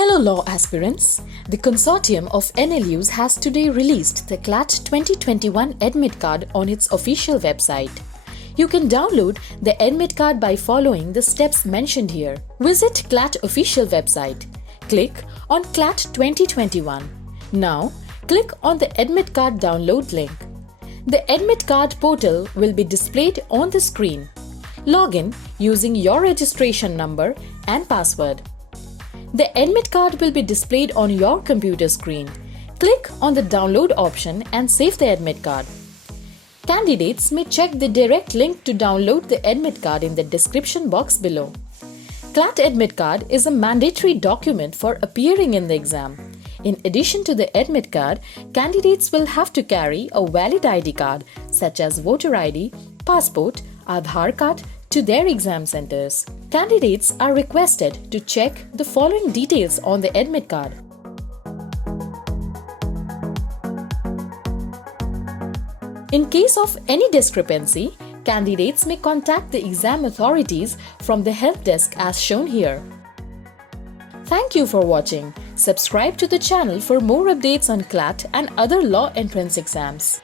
Hello law aspirants! The consortium of NLUs has today released the CLAT 2021 Admit Card on its official website. You can download the Admit Card by following the steps mentioned here. Visit CLAT official website. Click on CLAT 2021. Now, click on the Admit Card download link. The Admit Card portal will be displayed on the screen. Log in using your registration number and password. The Admit Card will be displayed on your computer screen. Click on the download option and save the Admit Card. Candidates may check the direct link to download the Admit Card in the description box below. CLAT Admit Card is a mandatory document for appearing in the exam. In addition to the Admit Card, candidates will have to carry a valid ID card such as voter ID, passport, aadhar card to their exam centers. Candidates are requested to check the following details on the Admit Card. In case of any discrepancy, candidates may contact the exam authorities from the help desk as shown here. Thank you for watching. Subscribe to the channel for more updates on CLAT and other law entrance exams.